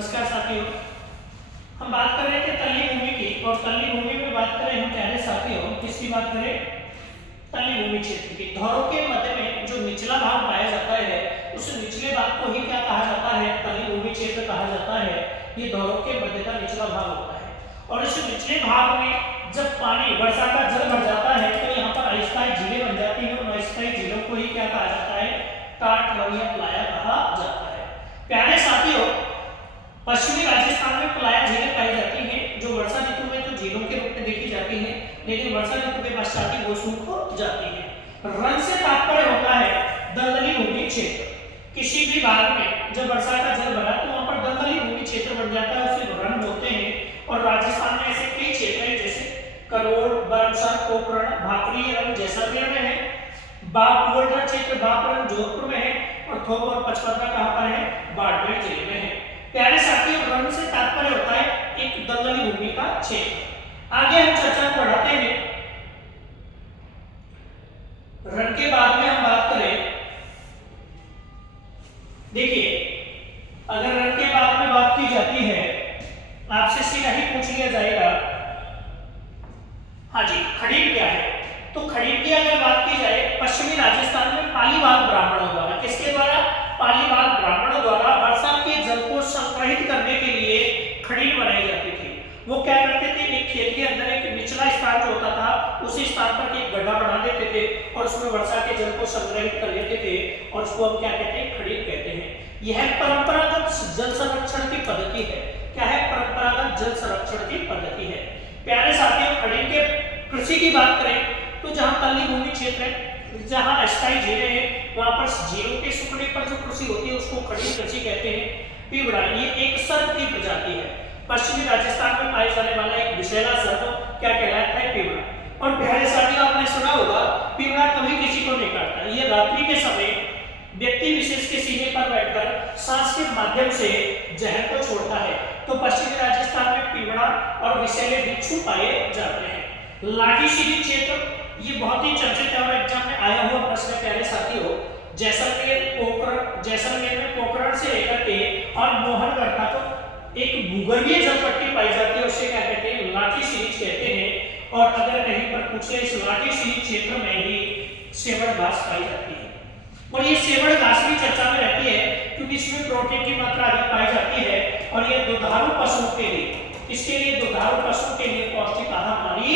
नमस्कार साथियों, हम बात कर रहे थे तली भूमि की और तली भूमि में बात करें हम प्यारे साथियों किसकी बात करें? तली भूमि क्षेत्र की। धौरों के मध्य में जो निचला भाग पाया जाता है उस निचले भाग को ही क्या कहा जाता है? तली भूमि क्षेत्र कहा जाता है। ये धौरों के मध्य का निचला भाग होता है और इस निचले भाग में जब पानी वर्षा का जल भर जाता है तो यहाँ पर अस्थायी झीलें बन जाती हैं और अस्थायी झीलों को ही क्या कहा जाता है? टाट लवणीय प्लाया कहा जाता है। प्यारे साथियों, पश्चिमी राजस्थान में प्लाया झीलें पाई जाती हैं जो वर्षा ऋतु में तो झीलों के रूप में देखी जाती हैं, लेकिन वर्षा ऋतु के पश्चात ही वो सूख जाती हैं। रण से तात्पर्य होता है दलदली भूमि क्षेत्र। किसी भी भाग में जब वर्षा का जल भरा तो वहां पर दलदली भूमि क्षेत्र बन जाता है, उसे रण बोलते हैं। और राजस्थान में ऐसे कई क्षेत्र हैं जैसे करोल, बरमसर, पोखरण, भाकरी रण जैसलमेर में है, बागवोल्डर क्षेत्र बापरन जोधपुर में है और थोक और पचपदरा कहां पर है? बाड़मेर जिले में है। प्यारे साथियों, रण से तात्पर्य होता है एक दलदली भूमि का क्षेत्र। आगे हम चर्चा बढ़ाते हैं। रण के बाद में हम बात करें, देखिए अगर रण के बाद में बात की जाती है आपसे सीधा ही पूछ लिया जाएगा, हाँ जी, खड़ीर क्या है? तो खड़ीर की अगर बात की जाए पश्चिमी राजस्थान में पालीवाल ब्राह्मणों द्वारा, किसके द्वारा? पालीवाल ब्राह्मणों द्वारा वर्षा के जल को संग्रहित करने के लिए खड़ीर बनाई जाती थी। वो क्या करते थे, एक खेत के अंदर एक निचला स्थान जो होता था उसी स्थान पर एक गड्ढा बना देते थे और उसमें वर्षा के जल को संग्रहित कर लेते थे और उसको हम क्या कहते हैं? खड़ीर कहते हैं। यह परंपरागत जल संरक्षण की पद्धति है। क्या है? परंपरागत जल संरक्षण की पद्धति है। प्यारे साथियों, खड़ीर के कृषि की बात करें तो जहां तली भूमि क्षेत्र है, जहां अस्थायी झीलें हैं, वहां पर झीलों के सूखने पर जो कृषि होती है उसको खड़ीर कृषि कहते हैं। पीवड़ा ये एक सर्प की प्रजाति है। पश्चिमी राजस्थान में पाए जाने वाला एक विषैला सर्प क्या कहलाता है? पीवड़ा। और प्यारे साथियों, आपने सुना होगा पीवड़ा कभी किसी को नहीं काटता। ये रात्रि के समय व्यक्ति विशेष के सीने पर बैठकर सांस के माध्यम से जहर को छोड़ता है। तो पश्चिमी राजस्थान में पीवड़ा और विषैले बिच्छू पाए जाते हैं। लाठीसीरी क्षेत्र ये बहुत ही चर्चित है और एग्जाम में आया हुआ प्रश्न है प्यारे साथियों। जैसलमेर में पोखरण से लेकर के और मोहनगढ़ तक एक भूगर्भीय जलपट्टी पाई जाती है, उसे क्या कहते हैं? लाठीसीरी कहते हैं। और अगर कहीं पर पूछे इस लाठीसीरी क्षेत्र में ही सेवड़ घास पाई जाती है और ये सेवड़ घास भी चर्चा में रहती है क्योंकि इसमें प्रोटीन की मात्रा अधिक पाई जाती है और ये दुधारू पशुओं के लिए, इसके लिए दुधारू पशुओं के लिए पौष्टिक आहार मानी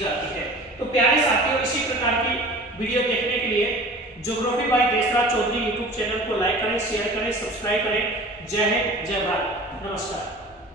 जाती है। तो प्यारे साथियों, इसी प्रकार की वीडियो देखने के लिए geography by Deshraj Chaudhary YouTube channel को लाइक करें, शेयर करें, सब्सक्राइब करें। जय हिंद, जय भारत, नमस्कार।